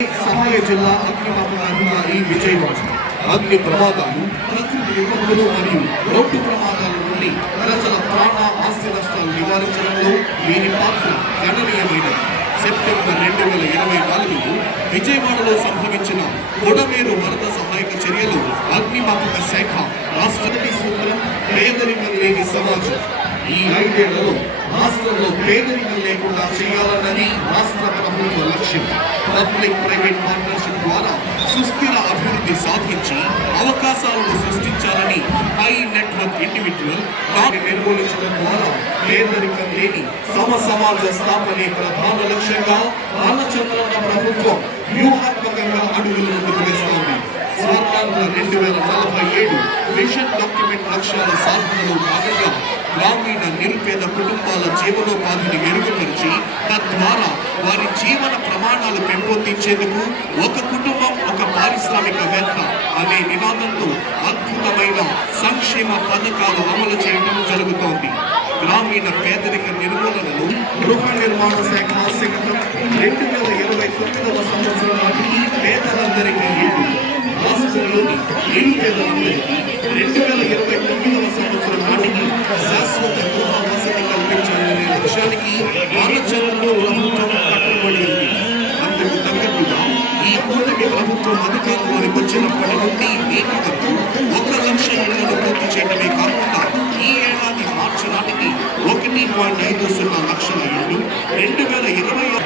సహాయ జిల్లా అగ్నిమాపక అధికారి విజయవాడ అగ్ని ప్రమాదాలు, ప్రకృతి విపత్తులు మరియు రోడ్డు ప్రమాదాల నుండి ప్రజల ప్రాణ ఆస్తి నష్టాలు నివారించడంలో వీరి పాత్ర గణనీయమైనది. సెప్టెంబర్ 2024 విజయవాడలో సంభవించిన కొడమేరు వరద సహాయక చర్యలు అగ్నిమాపక శాఖ రాష్ట్రపతి సూత్రం పేదరికం లేని సమాజం. ఈ 5 ఏళ్లలో రాష్ట్రంలో పేదరికం లేకుండా చేయాలన్నది రాష్ట్ర ప్రభుత్వ లక్ష్యం. పబ్లిక్ ప్రైవేట్ పార్ట్నర్షిప్ ద్వారా సుస్థిర అభివృద్ధి సాధించి అవకాశాలను సృష్టించాలని హై నెట్వర్క్ ఇండివిజువల్ నిర్మూలించడం ద్వారా పేదరికం లేని సమాజ స్థాపనే ప్రధాన లక్ష్యంగా రామచంద్రన్న ప్రభుత్వం వ్యూహాత్మకంగా అడుగులు ముందుకు వేస్తోంది. స్వర్ణాంధ్ర 2047 విజన్ డాక్యుమెంట్ లక్ష్యాల సాధనలో భాగంగా గ్రామీణ నిరుపేద కుటుంబాల జీవనోపాధిని మెరుగుపరిచి తద్వారా వారి జీవన ప్రమాణాలు పెంపొందించేందుకు ఒక కుటుంబం ఒక పారిశ్రామికవేత్త అనే నినాదంతో అద్భుతమైన సంక్షేమ పథకాలు అమలు చేయడం జరుగుతోంది. గ్రామీణ పేదరిక నిర్మూలనలో గృహ నిర్మాణ శాఖ శకటం 2029వ సంవత్సరం నాటికి పేదలందరికీ ఇల్లు, రాష్ట్రంలోని నిరుపేదలందరికీ 2029వ సంవత్సరం నాటికి శాశ్వత గృహ వసతి కల్పించాలనే లక్ష్యానికి రామచంద్రరావు ప్రభుత్వం కట్టుబడి ఉంది. అందుకు తగ్గట్టుగా ఈ కూటమి ప్రభుత్వం అధికారంలోకి వచ్చినప్పటి నుండి నేటి వరకు 1 లక్ష ఇళ్లను పూర్తి చేయడమే కాకుండా ఈ ఏడాది మార్చి నాటికి 1.50 లక్షల ఇళ్లు 2020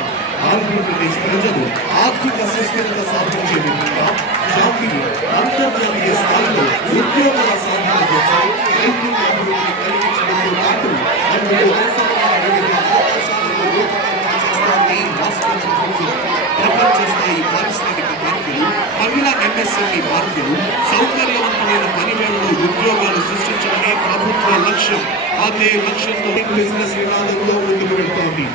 ఆంధ్రప్రదేశ్ ప్రజలు ఆర్థిక సుస్థిరత సాధించే విధంగా జాతీయ అంతర్జాతీయ స్థాయిలో ఉద్యోగాల సాధన కోసం రైతుల అభివృద్ధి కలిగించడంతో పాటు అందులో అవసరమైన వివిధ అవకాశాలను రూపకల్పన చేస్తోంది రాష్ట్ర ప్రభుత్వం. ప్రపంచ స్థాయి పారిశ్రామిక పార్కులు, మహిళా ఎంఎస్ఎంఈ పార్కులు, సౌకర్యవంతమైన పనివేళలో ఉద్యోగాలు సృష్టించడమే ప్రభుత్వ లక్ష్యం. అదే లక్ష్యంతో బిజినెస్ నినాదంలో ముందుకు వెళ్తోంది.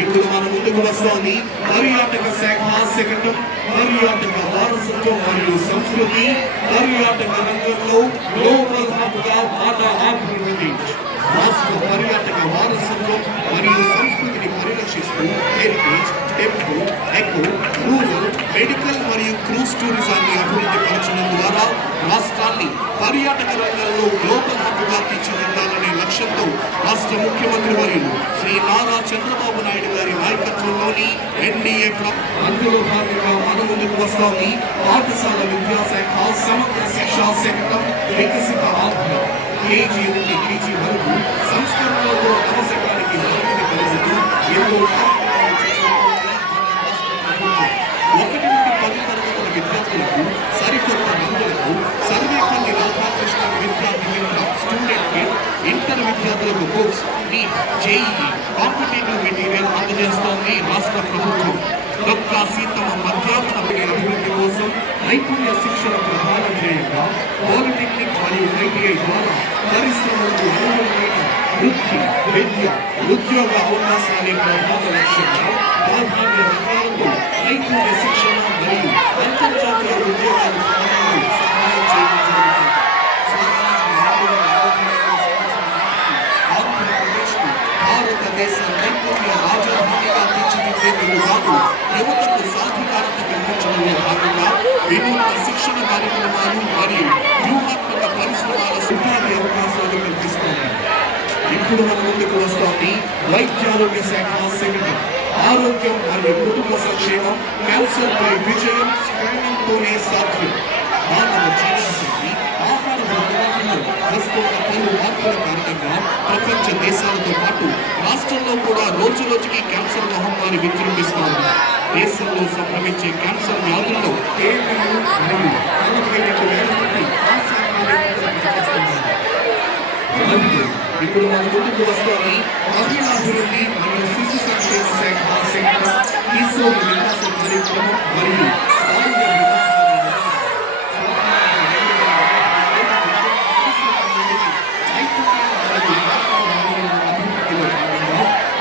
ఇప్పుడు మన ముందుకు వస్తోంది పర్యాటక శాఖ శకటం పర్యాటక వారసత్వం మరియు సంస్కృతి. పర్యాటక రంగంలో గ్లోబల్ హబ్ గా మన ఆంధ్రప్రదేశ్ రాష్ట్ర పర్యాటక వారసత్వం మరియు సంస్కృతిని పరిరక్షిస్తూ heritage, temple, eco, rural, medical మరియు క్రూజ్ టూరిజాన్ని అభివృద్ధి పరచడం ద్వారా రాష్ట్రాన్ని పర్యాటక రంగంలో గ్లోబల్ హబ్ గా తీర్చిదిద్దాలనే లక్ష్యంతో రాష్ట్ర ముఖ్యమంత్రి వర్యులు శ్రీ నారా చంద్రబాబు నాయుడు గారి నాయకత్వంలోని ఎన్డీఏ అందులో భాగంగా మన ముందుకు వస్తోంది పాఠశాల విద్యాశాఖ సమగ్ర శిక్షా శకటం వికసిత ఆంధ్ర. కేజీ నుండి పీజీ వరకు సంస్కరణలతో నవశకానికి నాటిని కలుగుతూ ఎంతో 1 నుండి 10 తరగతుల విద్యార్థులకు సరికొత్త రంగులకు సర్వేపల్లి రాధాకృష్ణ విద్యార్థి స్టూడెంట్ కిట్, ఇంటర్ విద్యార్థులకు books, NEET, JEE competitive material అందజేస్తోంది రాష్ట్ర ప్రభుత్వం. డొక్కా సీతమ్మ మధ్యాహ్న అభివృద్ధి కోసం నైపుణ్య శిక్షణ ప్రధాన ధ్యేయంగా పాలిటెక్నిక్ మరియు ఐటీఐ ద్వారా పరిశ్రమలకు అనుగుణమైన వృత్తి, విద్య, ఉద్యోగ అవకాశాలే ప్రధాన లక్ష్యంగా ప్రాధాన్య రంగాలలో నైపుణ్య శిక్షణ మరియు అంతర్జాతీయ ఉద్యోగాలు సహాయం చేయడం జరుగుతుంది. ఆంధ్రప్రదేశ్ను భారతదేశ నైపుణ్య రాజధానిగా తీర్చిదిద్దేందుకు కాదు యువతకు సాధికారత కల్పించడంలో భాగంగా వినూత్న శిక్షణ కార్యక్రమాలు మరియు వ్యూహాత్మక పరిశ్రమల ఉపాధి అవకాశాలు కల్పిస్తోంది. ఇప్పుడు మన ముందుకు వస్తోంది వైద్యారోగ్య శాఖ శకటం ఆరోగ్యం మరియు కుటుంబ సంక్షేమం. క్యాన్సర్ పై విజయం స్క్రీనింగ్ తోనే సాధ్యం. మానవ జీవనశైలి, ఆహార అలవాట్లలో వస్తున్న పలు మార్పుల కారణంగా ప్రపంచ దేశాలతో పాటు రాష్ట్రంలో కూడా రోజు రోజుకి క్యాన్సర్ మహమ్మారి విజృంభిస్తోంది. దేశంలో సంభవించే క్యాన్సర్ వ్యాధుల్లో 42,000 మంది ఇప్పుడు మన ముందుకు వస్తోంది మహిళాభివృద్ధి మరియు శిశు సంక్షేమ శాఖ శకటం కిశోర్ వికాస కార్యక్రమం మరియు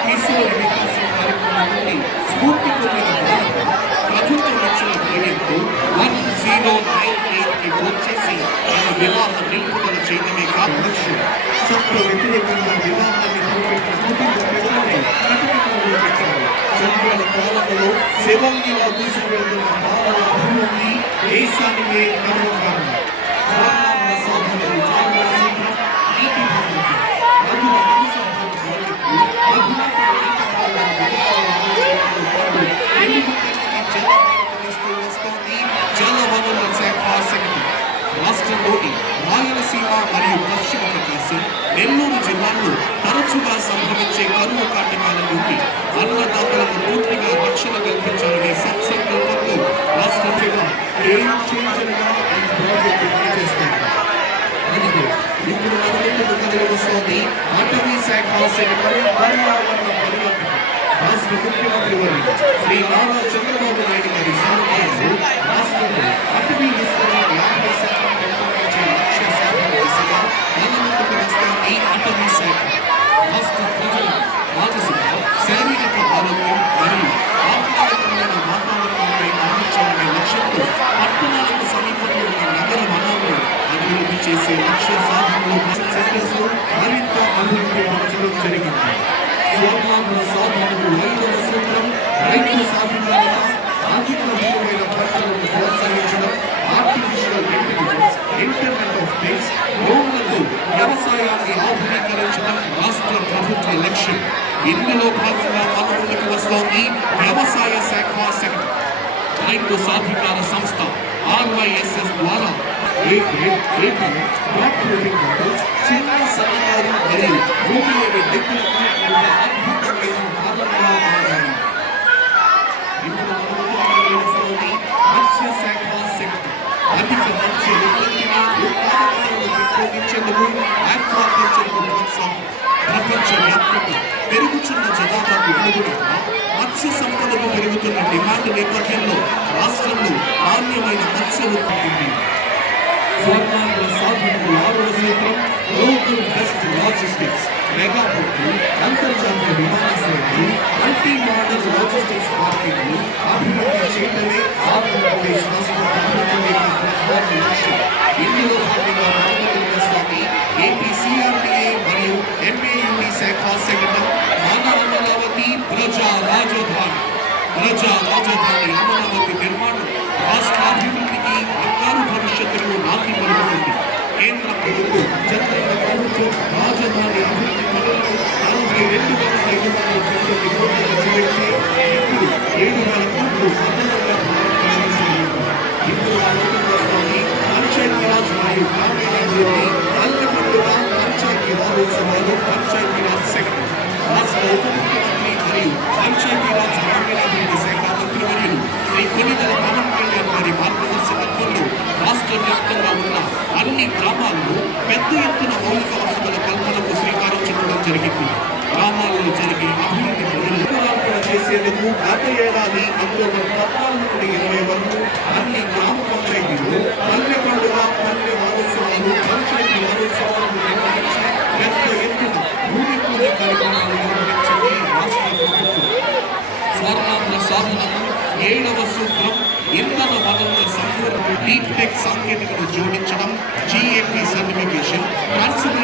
కిశోర్ వికాస కార్యక్రమాన్ని స్ఫూర్తి పొందిన ప్రభుత్వ లక్షల ధైర్యంతో 1098కి వచ్చేసి తన వివాహ నిలుపుదల చేయడమే కాదు లక్ష్యం. చట్ట వ్యతిరేకంగా వివాహాన్ని తలపెట్టిన కుటుంబ పెద్దలని కటకటాల్లో పెట్టారు. చంద్రుల పాలనలో రెవెన్యూలో తీసుకువెళ్తున్న పాలన అభివృద్ధి దేశానికే గర్వకారణం. స్వర్ణాంధ్ర సాధనలు జాగ్రత్తగా నీటి భద్రత, నదుల అనుసంధాన ప్రాజెక్టులు, అధునాతన నీటి పారుదల విధానాలతో పాటు తెలుగు తల్లికి జలహారతనిస్తూ వస్తోంది జలవనరుల శాఖ సెక్రటరీ. రాష్ట్రంలోని రాయలసీమ మరియు పశ్చిమ ప్రకాశం, నెల్లూరు జిల్లాల్లో తరచుగా సంభవించే కరువు కాటకాల నుండి అన్నదాతలకు పూర్తిగా రక్షణ కల్పించాలనే సత్సంకల్పంతో రాష్ట్రంగా గేమ్ చేంజర్గా ఈ ప్రాజెక్టు పనిచేస్తారు. అందుకే ఇప్పుడు మన ముందుకు కదిలి వస్తోంది అటవీ శాఖ సెక్రటరీ పర్యావరణ పరివర్తన రాష్ట్ర ముఖ్యమంత్రి వర్యులు శ్రీ నారా చంద్రబాబు నాయుడు గారి సారథ్యంలో రాష్ట్రంలో అటవీ విస్తరణ 50% పెంపొందించే లక్ష్య సాధన దిశగా మన ముందుకు వస్తోంది అటవీ శాఖ. రాష్ట్ర ప్రజలకు మానసిక, శారీరక ఆరోగ్యం మరియు ఆహ్లాదకరమైన వాతావరణాన్ని అందించాలనే లక్ష్యంతో పట్టణాలకు సమీపంలో ఉన్న నగర వనాలను అభివృద్ధి చేసే లక్ష్య సాధనలో సెంటర్స్ మరింత అభివృద్ధి పరచడం జరిగింది. స్వర్ణాంధ్ర సాధనకు 5వ సూత్రం రైతు సాధికారత, ఆర్థిక విలువైన పంటలను ప్రోత్సహించడం, artificial intelligence, internet of things, డ్రోన్లతో వ్యవసాయాన్ని ఆధునీకరించడం రాష్ట్ర ప్రభుత్వ లక్ష్యం. ఇందులో భాగంగా మన ముందుకు వస్తోంది వ్యవసాయ శాఖ సెక్రటరీ. రైతు సాధికార సంస్థ RYSS ద్వారా చిన్న సన్నకారు మరియు భూమి లేని వ్యక్తులకు అద్భుతమైన ఆదరణగా మారాయి. ఇప్పుడు మన వస్తోంది మత్స్య శాఖ సెక్రటరీ. అధిక మత్స్య ఉత్పత్తిని ఉత్పాదకతను పెంపొందించేందుకు ఆక్వాకల్చర్కు ప్రోత్సాహం. ప్రపంచవ్యాప్తంగా పెరుగుతున్న జనాభాకు అనుగుణంగా మత్స్య సంపదకు పెరుగుతున్న డిమాండ్ నేపథ్యంలో రాష్ట్రంలో నాణ్యమైన మత్స్య ఉత్పత్తి. స్వర్ణాంధ్ర సాధనకు 6వ సూత్రం గ్లోబల్ బెస్ట్ లాజిస్టిక్స్. మెగా పోర్టులు, అంతర్జాతీయ విమానాశ్రయాలు, మల్టీ మోడల్ లాజిస్టిక్స్ పార్కింగ్లు అభివృద్ధి చేయడమే ఆంధ్రప్రదేశ్ రాష్ట్ర ప్రభుత్వం యొక్క ప్రధాన లక్ష్యం. ఇందులో భాగంగా స్వామి APCRDA మరియు MAUD శాఖ సెక్రటరీ మన అమరావతి ప్రజా రాజధాని అమరావతి నిర్మాణం రాష్ట్ర అభివృద్ధికి బంగారు భవిష్యత్తుకు నాంది పలుకుతుంది. కేంద్ర ప్రభుత్వం చంద్రబాబు ప్రభుత్వం రాజధాని అభివృద్ధి పనులను 42,590 కోట్లు ఖర్చు పెట్టి ఇప్పుడు 7,000 కోట్లు అదనంగా ప్రారంభించారు. ఇప్పుడు వస్తోంది పంచాయతీరాజ్ మరియు గ్రామీణాభివృద్ధి, పల్లె పండుగ పంచాయతీ రాజోత్సవాలు. పంచాయతీరాజ్ సెక్రటరీ రాష్ట్ర ఉప ముఖ్యమంత్రి మరియు పంచాయతీరాజ్ గ్రామీణాభివృద్ధి శాఖ మంత్రి వర్యులు శ్రీ కొణిదెల పవన్ కళ్యాణ్ గారి మార్గదర్శకత్వంలో రాష్ట్ర వ్యాప్తంగా ఉన్న అన్ని గ్రామాల్లో పెద్ద ఎత్తున మౌలిక వసతుల కల్పనకు శ్రీకారం చుట్టడం జరిగింది. గ్రామాల్లో జరిగే అభివృద్ధి పనులు చేసేందుకు గత ఏడాది అక్టోబర్ 14 నుండి 20 వరకు అన్ని గ్రామ పంచాయతీలు పల్లె పండుగ, పల్లె వారోత్సవాలు, పంచాయతీ వారోత్సవాలను నిర్వహించి పెద్ద ఎత్తున భూమి పూజ కార్యక్రమాలు నిర్వహించింది రాష్ట్ర ప్రభుత్వం. స్వర్ణాంధ్ర సాధనకు 7వ సూత్రం ఇంధన వనరుల సంపూర్ణ డీప్ టెక్ సాంకేతికను జోడించడం, GAP సర్టిఫికేషన్, ట్రాన్స్ఫర్